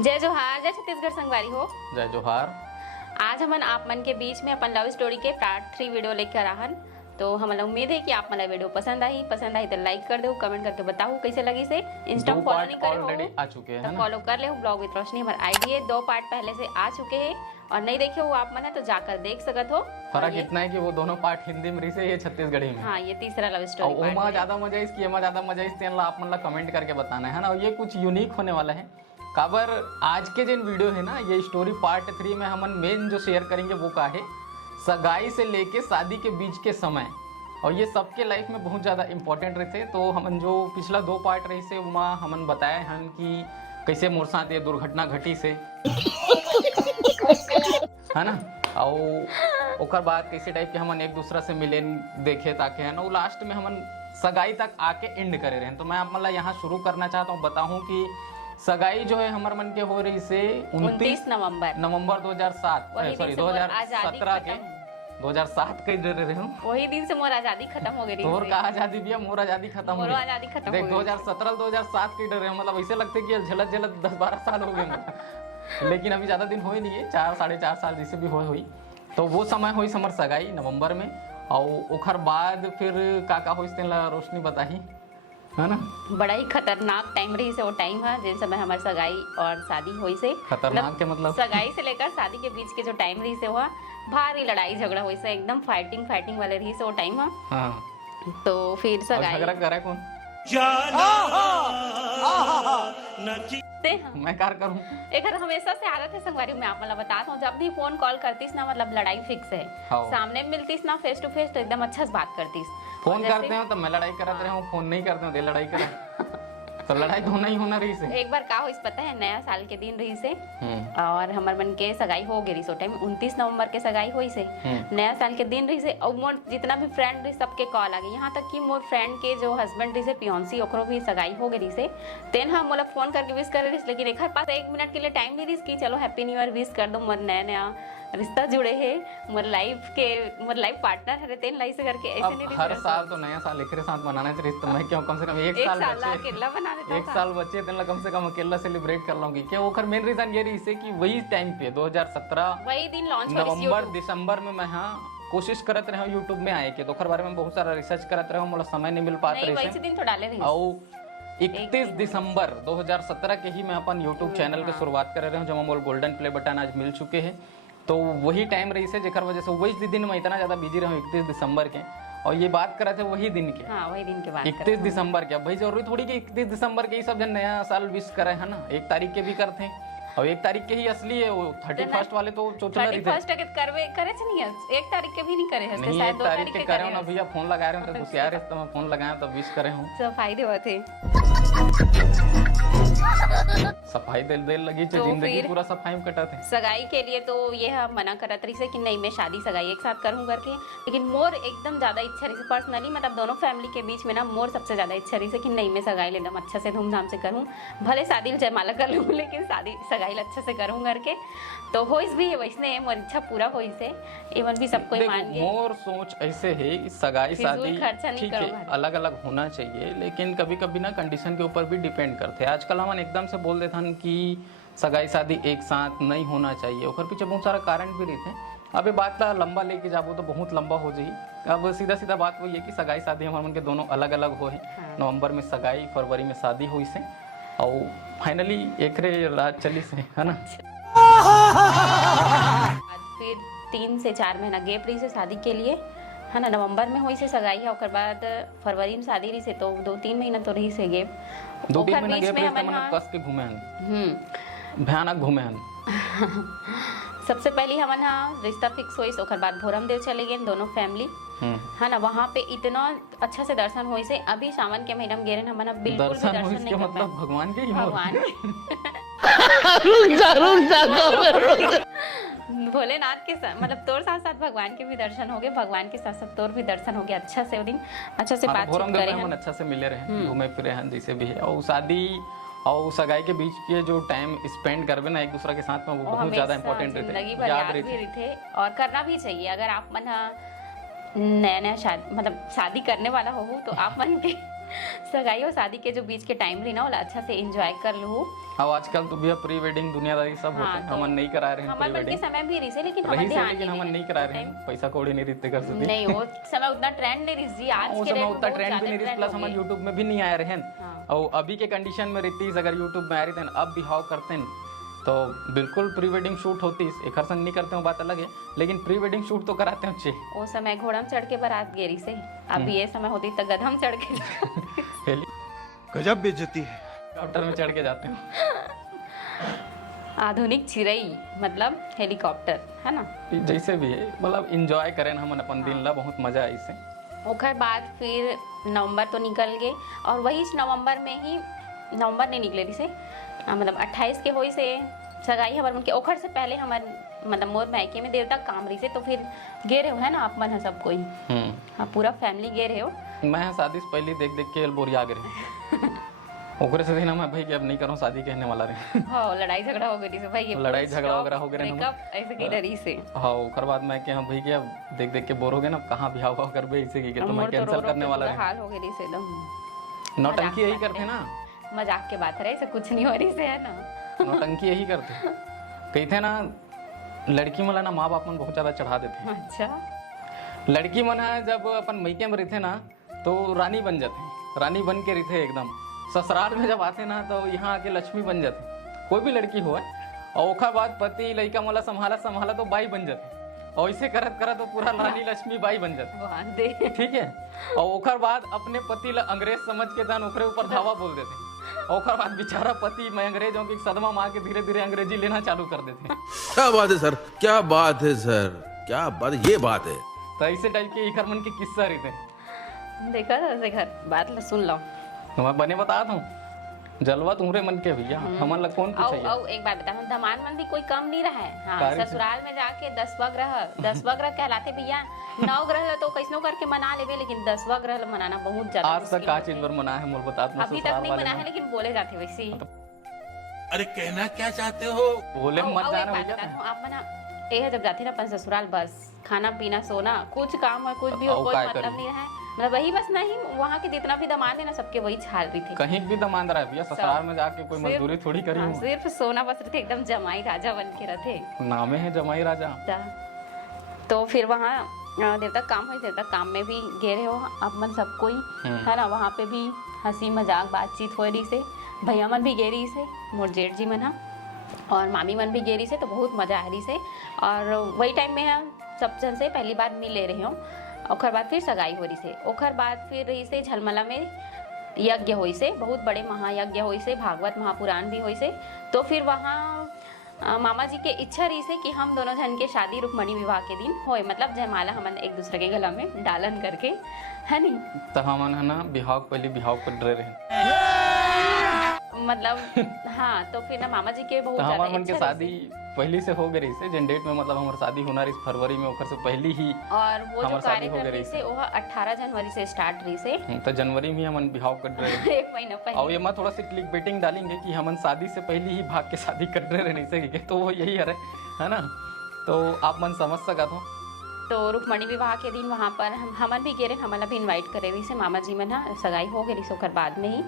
जय जोहार, जय छत्तीसगढ़ संगवारी हो। जय जोहार। आज हमन आप मन के बीच में अपन लव स्टोरी के पार्ट 3 वीडियो लेकर आहन। तो हमन उम्मीद है कि आप मन वीडियो पसंद आई तो लाइक कर दो, कमेंट करके बताओ कैसे लगी से। इंस्टा दो फॉलो पार्ट नहीं करे ऑलरेडी हो आ चुके हैं तो ना। फॉलो कर ले। ब्लॉग विद रोशनी हमारा आईडी है, 2 पार्ट पहले से आ चुके हैं और नहीं देखे हो आप मन है तो जाकर देख सकत हो। फर्क इतना है कि वो दोनों पार्ट हिंदी में रही, ये छत्तीसगढ़ी में। हाँ, ये तीसरा लव स्टोरी और ओमा ज्यादा मजा इसकी, एमा ज्यादा मजा इसके आप मन ला कमेंट करके बताना है ना। और ये कुछ यूनिक होने वाला है काबर आज के जिन वीडियो है ना, ये स्टोरी पार्ट 3 में हमन मेन जो शेयर करेंगे वो का है सगाई से लेके शादी के बीच के समय। और ये सबके लाइफ में बहुत ज़्यादा इम्पोर्टेंट रहते। तो हमन जो पिछला 2 पार्ट रही से वहाँ हमन बताए हन कि कैसे मोर साथ ये दुर्घटना घटी से है ना। और ओकर बाद कैसे टाइप के हमन एक दूसरा से मिले देखे ताके है ना। वो लास्ट में हमन सगाई तक आके एंड करे रहे। तो मैं आप मतलब यहाँ शुरू करना चाहता हूँ, बताऊँ कि सगाई जो है हमारे मन के हो रही से 29 नवंबर 2007 सॉरी 2017 के 2007 के दे रहे हूँ। वही दिन से मोर आजादी खत्म हो गई। तोर का आजादी भी है, मोर आजादी खत्म हो गई। देख 2017 2007 के डर रहे मतलब ऐसे लगते कि झलक झलक 10-12 साल हो गए। लेकिन अभी ज्यादा दिन हो ही नहीं है, 4 साढ़े 4 साल जैसे भी हुई। तो वो समय हुई समर सगाई नवंबर में। और ओखर बाद फिर का हुई रोशनी बताही है ना। बड़ा ही खतरनाक टाइम रही से वो टाइम है जिस समय हमारी सगाई और शादी हुई से। खतरनाक के मतलब सगाई से लेकर शादी के बीच के जो टाइम रही से हुआ भारी लड़ाई झगड़ा हुई से, एकदम फाइटिंग वाले रही से वो टाइम है। हाँ। तो फिर सगाई झगड़ा करे कौन? मैं कार करूं। एक हमेशा से आदत है संगवारी में, आप मतलब बताता हूँ जब भी फोन कॉल करतीस ना मतलब लड़ाई फिक्स है। सामने मिलतीस ना फेस टू फेस तो एकदम अच्छा से बात करतीस। फोन करते हो तो मैं लड़ाई करते रहा हूँ, फोन नहीं करते हो तो लड़ाई करे। तो लड़ाई तो नहीं होना रही से। एक बार का हो पता है, नया साल के दिन रही से और हमार मन के सगाई हो गई सो टाइम 29 नवंबर के सगाई हुई से। नया साल के दिन रही से और मोर जितना भी फ्रेंड रही सबके कॉल आ गई। यहाँ तक कि मोर फ्रेंड के जो हस्बैंड रही से पियोंसी ओकरो भी सगाई हो गई से। तेन हम मोला फोन करके विश कर रही, लेकिन एक पास 1 मिनट के लिए टाइम नहीं रही कि चलो हैप्पी न्यू ईयर विश कर दो। मोर नया रिश्ता जुड़े है, मोर लाइफ पार्टनर है तेन लाई से करके ऐसे नहीं। हर साल तो नया साल एक साथ मनाना चाहिए। तो मैं क्यों कम से कम एक साल अकेला बना देता हूं। 1 साल बच्चे तेन कम से कम अकेला सेलिब्रेट कर लूंगी। क्या ओकर मेन रीजन ये रही से कि वही टाइम पे 2017 वही दिन लॉन्च नवंबर दिसंबर में मैं कोशिश करत रहे यूट्यूब में आए के। तो ओकर बारे में बहुत सारा रिसर्च करत रहे, मोला समय नहीं मिल पात रही। वैसे दिन तो डाले रही। और 31 दिसंबर 2017 के ही मैं अपन यूट्यूब चैनल के शुरुआत कर रहे हूँ, जब मोल गोल्डन प्ले बटन आज मिल चुके हैं। तो वही टाइम रही से जेकर वजह से वही दिन में इतना ज्यादा बिजी रहा 31 दिसंबर के। और ये बात कर रहे थे वही दिन के। हाँ, वही दिन के बात 31 दिसंबर के। अब भाई जरूरी थोड़ी कि 31 दिसंबर के ही सब जन नया साल विश करे है ना। 1 तारीख के भी करते हैं और 1 तारीख के ही असली है। वो 31 वाले तो चोचला रही थे। 31 करवे करे नहीं है, 1 तारीख के भी नहीं करे हैं। नहीं 1 तारीख के करे ना भैया। फोन लगा रहे हो तो होशियार है, तो मैं फोन लगाया तो विश करे हूं। सब फायदे होते। सफाई दिल लगी तो जिंदगी पूरा सफाई में कटा थे। सगाई के लिए तो ये मना करत रही से कि नहीं मैं शादी सगाई एक साथ करूं करके। लेकिन मोर एकदम ज्यादा इच्छा रही से पर्सनली, मतलब दोनों फैमिली के बीच में ना मोर सबसे ज्यादा इच्छा रही से कि नहीं मैं सगाई एकदम अच्छा से धूमधाम से करूं। भले शादी जयमाला कर लूं लेकिन सगाई अच्छा से करूं करके। तो होइस भी है वैसने मोर इच्छा पूरा होइस से। एवन भी सबको मान गए। मोर सोच ऐसे है कि सगाई शादी ठीक है अलग अलग होना चाहिए, लेकिन कभी कभी ना कंडीशन के ऊपर भी डिपेंड करते हैं। आजकल हम एकदम से बोल देते हैं कि सगाई शादी एक साथ नहीं होना चाहिए। और पीछे बहुत सारा कारण भी रहते हैं। अब ये बात लंबा लेके जाबो तो बहुत लंबा हो जाए। अब सीधा बात वही है कि सगाई शादी हमारे मन के दोनों अलग अलग हो है। नवंबर में सगाई, फरवरी में शादी हुई से और फाइनली एक रात चली से है ना। फिर 3 से 4 महीना गैप रही से शादी के लिए है ना। नवंबर में हुई से सगाई है, और बाद फरवरी में शादी रही से तो 2-3 महीना तो रही से गैप। 2-3 महीना गैप रही से कस के घूमे हन, भयानक घूमे हन। सबसे पहले हमन रिश्ता फिक्स हुई, ओकर बाद भोरम देव चले गए दोनों फैमिली है ना। वहाँ पे इतना अच्छा से दर्शन हुई से। अभी सावन के महीना में गए हमन बिल्कुल भी दर्शन नहीं कर पाए। मतलब भगवान के भोलेनाथ के मतलब तोर साथ साथ भगवान के भी दर्शन हो गए, भगवान के साथ साथ तोर भी दर्शन हो गया अच्छा से। वो दिन अच्छा से बातचीत करे हैं, अच्छा से मिले रहे, घूमे फिरे हैं जैसे भी है। और शादी और सगाई के बीच के जो टाइम स्पेंड करबे ना एक दूसरे के साथ में, वो बहुत ज्यादा इंपॉर्टेंट रहते, याद रहते और करना भी चाहिए। अगर आप मन नया शादी मतलब शादी करने वाला हो तो आप मन के सगाई और शादी के जो बीच के टाइम रही ना वो अच्छा से एंजॉय कर लूँ। हाँ आजकल तो भैया प्री वेडिंग दुनियादारी सब होते हैं, हम नहीं करा रहे हैं हमारे मन के समय भी रही से, लेकिन हम नहीं करा रहे हैं, पैसा कौड़ी नहीं रहते कर सकते नहीं, वो समय उतना ट्रेंड नहीं रही, आज के समय उतना ट्रेंड भी नहीं रही, प्लस हमारे यूट्यूब में भी नहीं आए रहे हैं। और अभी के कंडीशन में रहती अगर यूट्यूब में आ रही थे अब बिहाव करते हैं तो बिल्कुल प्री वेडिंग शूट होती है, एक हर संग नहीं करते हो बात अलग है, लेकिन प्री वेडिंग शूट तो कराते हैं अच्छे। वो समय घोड़म चढ़ के बारात गेरी से, अब ये समय होती तो गधम चढ़ के गजब बेइज्जती है। हेलीकॉप्टर में चढ़ के जाते हैं, आधुनिक चिरई मतलब हेलीकॉप्टर है ना, जैसे भी है मतलब इंजॉय करें हम अपन दिन ला, बहुत मजा आई से। ओखर बाद फिर नवंबर तो निकल गए और वही नवंबर में ही, नवंबर नहीं निकले रही से मतलब 28 के होई से सगाई हमार उनके, ओखर से पहले हमार मतलब मोर मायके में देर तक काम रही से, तो फिर गे रहे हो है ना आप मन है सब कोई, हाँ पूरा फैमिली गे रहे हो। मैं शादी से पहले देख देख के बोरिया गए ओकरे से ना मैं भाई कि अब नहीं करूँ शादी कहने वाला रहे। हाँ लड़ाई झगड़ा हो गई से भाई, लड़ाई झगड़ा वगैरह हो गए ऐसे की डरी से। हाँ ओकर बाद मैं कि हाँ भाई कि अब देख देख के बोर हो गए ना, कहाँ बिहाव हुआ कर बे इसे की तो मैं कैंसिल करने वाला रहे। हाल हो गई से एकदम, नौटंकी यही करते ना, मजाक के बात है, ऐसे कुछ नहीं हो रही से है ना, नौटंकी यही करते कहते ना, लड़की मला ना माँ बाप मन बहुत ज्यादा चढ़ा देते। अच्छा लड़की मन है जब अपन मैके में रहते ना तो रानी बन जाते, रानी बन के रहते एकदम, ससुराल में जब आते ना तो यहाँ आके लक्ष्मी बन जाते, कोई भी लड़की हो। और ओखा बाद पति लड़का मला संभाला तो बाई बन जाते, और इसे करत करत तो पूरा रानी लक्ष्मी बाई बन जाते, ठीक है। और ओखर बाद अपने पति ला अंग्रेज समझ के दान ओकरे ऊपर धावा बोल देते, ओखर बाद बेचारा पति मैं अंग्रेजों की सदमा मार के धीरे धीरे अंग्रेजी लेना चालू कर देते। क्या बात है सर, क्या बात है सर, क्या बात, ये बात है। तो ऐसे टाइप के इखर मन के किस्सा रहते। देखा घर बात सुन लो, मैं बने बता दूं जलवा तुम्हारे मन के भैया, हमारे लग कौन पूछे। और एक बात बता, धमान मन भी कोई कम नहीं रहा है। हाँ, ससुराल में जाके 10 ग्रह कहलाते भैया, 9 ग्रह तो कैसनो करके मना लेवे, लेकिन 10वां ग्रह मनाना बहुत ज्यादा। आज तक का चीज पर मना है मोल बता, अभी तक नहीं मना है, लेकिन बोले जाते वैसे ही। अरे कहना क्या चाहते हो? बोले मत जाना भैया। आप मना ये जब जाती ना अपन ससुराल, बस खाना पीना सोना, कुछ काम और कुछ भी हो कोई मतलब नहीं है, मतलब वही बस नहीं, वहाँ के जितना भी दमाद है ना सबके वही छाल रही थी। कहीं भी दमाद रहा है भैया, ससुराल में जाके कोई मजदूरी थोड़ी करी। हाँ, सिर्फ सोना बस रहते, एकदम जमाई राजा बन के रहते, नामे है जमाई राजा। तो फिर वहाँ देर तक काम हुई, देर तक काम में भी गेरे हो अपन सब कोई है ना, वहाँ पे भी हंसी मजाक बातचीत हो रही से, भैया मन भी गेरी से, मोर जेठ जी मन और मामी मन भी गेरी से, तो बहुत मजा आ रही से। और वही टाइम में हम सब जन से पहली बार मिल ले रहे हो, ओखर बाद फिर सगाई हो रही से, ओखर बाद फिर रही से झलमला में यज्ञ होई से, बहुत बड़े महायज्ञ होई से, भागवत महापुराण भी होई से। तो फिर वहाँ मामा जी के इच्छा रही से कि हम दोनों जन के शादी रुक्मणी विवाह के दिन होए, मतलब जयमाला हमन एक दूसरे के गला में डालन करके है नी। तो हमन है ना बिहाव पहले बिहाव कर डरे रहे मतलब हाँ, तो फिर ना मामा जी के बहुत तो ज्यादा मन के शादी पहली से हो गई से, जिन डेट में मतलब हमारी शादी होना रही फरवरी में, ओकर से पहली ही। और वो जो कार्यक्रम रही से वो 18 जनवरी से स्टार्ट रही से, तो जनवरी में हमन बिहाव कर रहे एक महीना पहले। और ये मैं थोड़ा सी क्लिक बेटिंग डालेंगे कि हमन शादी से पहले ही भाग के शादी कर रहे नहीं से, तो वो यही है ना, तो आप मन समझ सका था। तो रुक्मणी विवाह के दिन वहाँ पर हमन भी गेरे, हमन भी इनवाइट करे रही से मामा जी में ना, सगाई हो गई सोकर बाद में ही।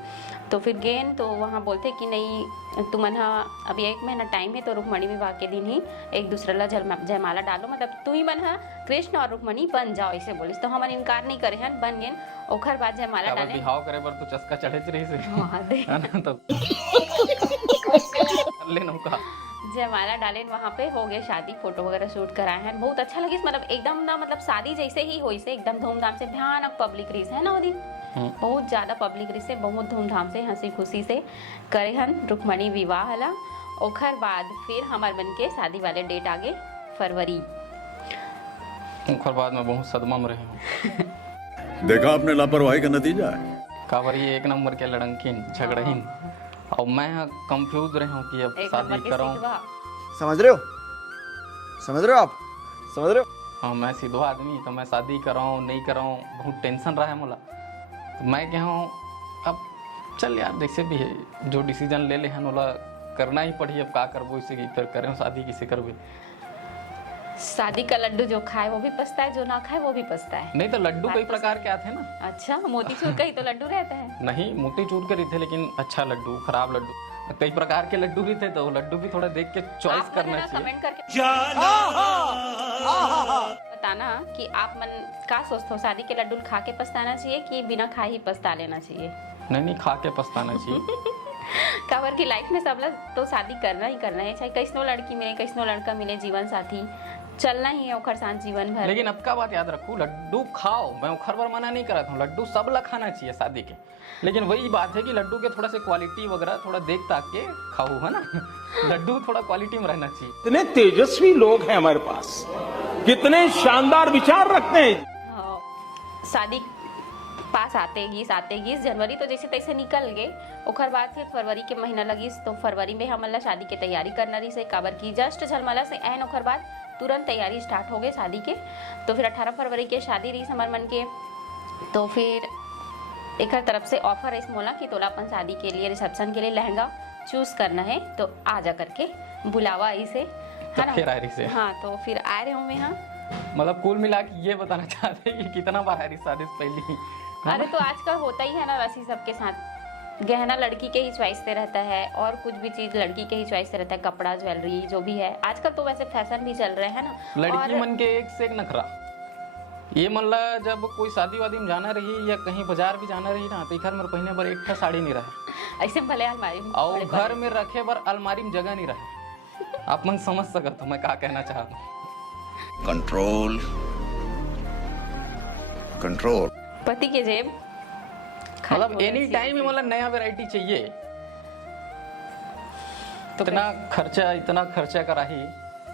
तो फिर गेन तो वहाँ बोलते कि नहीं तुमन अभी 1 महीना टाइम है, तो रुक्मणी विवाह के दिन ही एक दूसरे ला जयमाला डालो, मतलब तू ही मन कृष्ण और रुक्मणी बन जाओ, ऐसे बोलिस। तो हमन इनकार नहीं करे हैं, बन गेन। ओखर बाद जयमाला डाले, बिहाव करे पर तो चस्का चढ़े रही से तो ले नौका जयमाला डाले, वहाँ पे हो गए शादी, फोटो वगैरह शूट कराए हैं, बहुत अच्छा लगी। मतलब एकदम ना, मतलब शादी जैसे ही हुई से, एकदम धूमधाम से, भयानक पब्लिक रही है ना वो दिन, बहुत ज्यादा पब्लिक रही से, बहुत धूमधाम से हंसी खुशी से करे हन रुक्मणी विवाह हला। ओखर बाद फिर हमार बन के शादी वाले डेट आगे फरवरी। ओखर बाद में बहुत सदमा में रहे देखा आपने लापरवाही का नतीजा है। कावरी 1 नंबर के लड़ंकीन झगड़हीन, और मैं कंफ्यूज रही हूँ कि अब शादी करूँ। समझ रहे हो आप, समझ रहे हो? हाँ, मैं सीधा आदमी, तो मैं शादी कराऊँ नहीं कराऊँ बहुत टेंशन रहा है मोला। तो मैं क्या हूँ अब चल यार, जैसे भी है जो डिसीजन ले ले हैं ओला करना ही पड़ी, अब का करबो इसे कि फिर करें शादी किसे करबे। शादी का लड्डू जो खाए वो भी पछता है, जो ना खाए वो भी पछता है। नहीं तो लड्डू कई प्रकार के आते हैं ना। अच्छा, मोतीचूर का ही तो लड्डू रहता है। नहीं, मोतीचूर के रहते लेकिन अच्छा लड्डू, खराब लड्डू, कई प्रकार के लड्डू भी थे, तो लड्डू भी थोड़ा देख के चॉइस करना चाहिए। कमेंट करके बताना कि आप मन का सोचते हो, शादी के लड्डू खा के पछताना चाहिए कि बिना खाए ही पछता लेना चाहिए? नहीं, खा के पछताना चाहिए। काबर की लाइफ में सब लोग तो शादी करना ही करना है, चाहे कैसनो लड़की मिले कैसनो लड़का मिले, जीवन साथी चलना ही है ओखर साथ जीवन भर। लेकिन अब का बात याद रखो, लड्डू खाओ, मैं ओखर बार मना नहीं करता हूँ, लड्डू सब ला खाना चाहिए शादी के, लेकिन वही बात है कि लड्डू के थोड़ा से क्वालिटी वगैरह थोड़ा देख ताक के खाओ, है ना। लड्डू थोड़ा क्वालिटी में रहना चाहिए। इतने तेजस्वी लोग हैं हमारे पास, कितने शानदार विचार रखते हैं। हाँ, शादी पास आते गीस जनवरी तो जैसे तैसे निकल गए, ओखर बाद फिर फरवरी के महीना लगिस, तो फरवरी में हमला शादी के तैयारी करना रही से, काबर की जस्ट झलमला से एन ओखर बाद तुरंत तैयारी स्टार्ट हो गई शादी के। तो फिर 18 फरवरी के शादी रही समर मन के, तो फिर एक तरफ से ऑफर इस मोला कि तोला अपन शादी के लिए रिसेप्शन के लिए लहंगा चूज करना है, तो आ जा करके बुलावा इसे, है ना। फिर आ रही से हाँ, तो फिर आ रहे हूँ मैं। हाँ, मतलब कुल मिला के ये बताना चाहते हैं कि कितना बार आ रही शादी से पहले। अरे तो आजकल होता ही है ना वैसे सबके साथ, गहना लड़की के ही चॉइस से रहता है और कुछ भी चीज लड़की के ही चॉइस से रहता है, कपड़ा ज्वेलरी जो भी है आजकल तो वैसे फैशन भी चल रहे हैं ना। लड़की मन के एक से एक नखरा, ये मन ला जब कोई शादी वादी में जाना रही या कहीं बाजार भी जाना रही ना, तो घर में पहने पर एक साड़ी नहीं रहे, ऐसे भले अलमारी में और घर में रखे पर अलमारी में जगह नहीं रहे। आप मन समझ सकत हो मैं क्या कहना चाहता हूँ। Control control. पति के जेब मतलब एनी टाइम मतलब नया वैरायटी चाहिए, तो इतना खर्चा करा ही।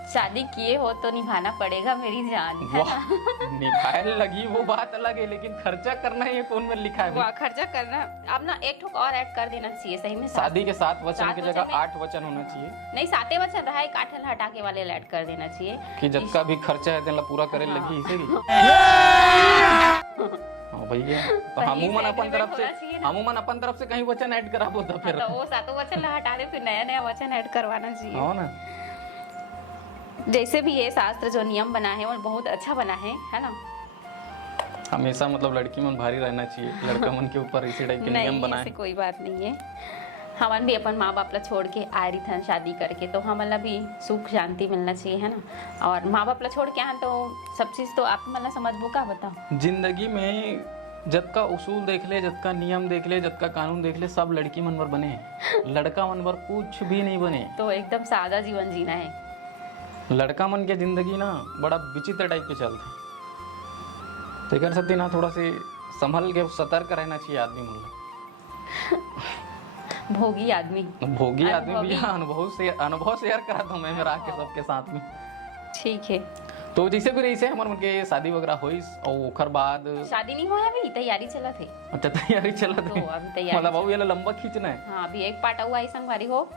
शादी किए हो तो निभाना पड़ेगा मेरी जान, है ना। निभाने लगी वो बात अलग है, लेकिन खर्चा करना है ये कौन में लिखा है? वाह, खर्चा करना। अब ना एक ठोक और ऐड कर देना चाहिए सही में। शादी के 7 वचन की जगह 8 वचन होना चाहिए। नहीं, 7 वचन रहा, एक 8 हटा के वाले ऐड कर देना चाहिए कि जब का भी खर्चा है तेला पूरा करे लगी इसे भी। हाँ भैया, तो हमूमन अपन तरफ से कहीं वचन ऐड करा बोलता फिर, तो वो 7 वचन हटा दे, फिर नया वचन ऐड करवाना चाहिए। हाँ ना। जैसे भी ये शास्त्र जो नियम बना है वो बहुत अच्छा बना है ना। हमेशा मतलब लड़की मन भारी रहना चाहिए, लड़का मन के ऊपर इसी टाइप के नियम बनाए। ऐसे कोई बात नहीं है। हमन भी अपन माँ बाप ला छोड़ के आ रही थन शादी करके, तो हमन ला भी सुख शांति मिलना चाहिए, है ना। और माँ बाप ला छोड़ के आन तो सब चीज तो आप मन ला समझबो का बताओ। जिंदगी में जतका उसूल देख ले, जतका नियम देख ले, जतका कानून देख ले, सब लड़की मन पर बने, लड़का मन पर कुछ भी नहीं बने। तो एकदम सादा जीवन जीना है। लड़का मन के जिंदगी ना बड़ा विचित्र टाइप के चलते, तो कर सकती ना, थोड़ा से संभल के सतर्क रहना चाहिए आदमी मन। भोगी आदमी भी अनुभव शेयर करा था मैं मेरा के सबके साथ में। ठीक है, तो जैसे भी रही से हमारे उनके शादी वगैरह हुई, और ओखर बाद शादी नहीं हुआ, अभी तैयारी चला थे। अच्छा, तैयारी चला थे, मतलब अब ये लंबा खींचना है। हाँ, अभी एक पार्ट हुआ ऐसा भारी हो।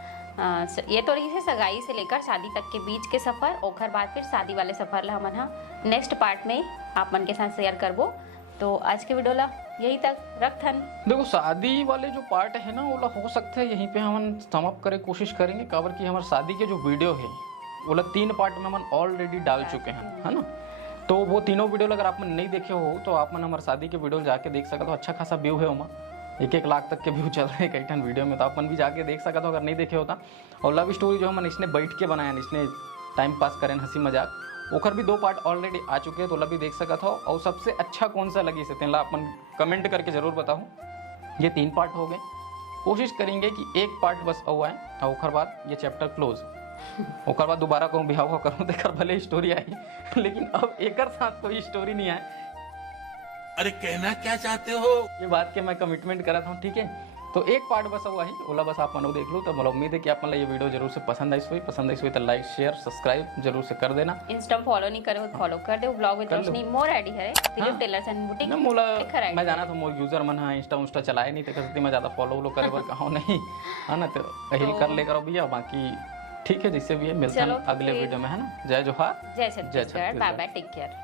ये तो रही है सगाई से लेकर शादी तक के बीच के सफर, ओखर बाद फिर शादी वाले सफर ला हमन नेक्स्ट पार्ट में आप मन के साथ शेयर करबो। तो आज के वीडियो ला यही तक रखथन। देखो, शादी वाले जो पार्ट है ना, वो हो सकता है यहीं पे हम समाप्त करे कोशिश करेंगे, काबर की हमारे शादी के जो वीडियो है वो 3 पार्ट में हम ऑलरेडी डाल चुके हैं, है ना। तो वो तीनों वीडियो अगर आप नहीं देखे हो तो आप मन हमारे शादी के वीडियो जाके देख सकते हो। अच्छा खासा व्यू है वहाँ, 1-1 लाख तक के व्यू चल रहे हैं कई टन वीडियो में, तो आप मन भी जाके देख सकते हो अगर नहीं देखे होता। और लव स्टोरी जो हम इसने बैठ के बनाया, इसने टाइम पास करें हंसी मजाक, ओखर भी 2 पार्ट ऑलरेडी आ चुके हैं, तो लव भी देख सकते हो। और सबसे अच्छा कौन सा लगी से तेला अपन कमेंट करके जरूर बताओ। ये 3 पार्ट हो गए, कोशिश करेंगे कि 1 पार्ट बस हुआ है, और ओखर बाद ये चैप्टर क्लोज। ओकर बाद दोबारा कहूँ बिहाव करूँ देकर भले स्टोरी आई, लेकिन अब एक साथ कोई स्टोरी नहीं आए। अरे कहना क्या चाहते हो? ये बात के मैं कमिटमेंट करा था, ठीक है। तो 1 पार्ट बस हुआ है, ओला बस आप मनो देख लो। तो मतलब उम्मीद है कि आप मतलब ये वीडियो जरूर से पसंद आई तो लाइक शेयर सब्सक्राइब जरूर से कर देना। इंस्टा फॉलो नहीं करे तो फॉलो कर दे। ब्लॉग विद रोशनी मोर आईडी है दिलीप टेलर्स एंड बुटीक ना। मोला मैं जाना था मोर यूजर मन है इंस्टा चलाए नहीं, तो कसती मैं ज्यादा फॉलो करे पर कहूँ नहीं, है ना। तो यही कर ले करो भैया, बाकी ठीक है जैसे भी है, मिलते हैं अगले वीडियो में, है ना। जय जोहार, जय Chhattisgarh, bye bye, take care.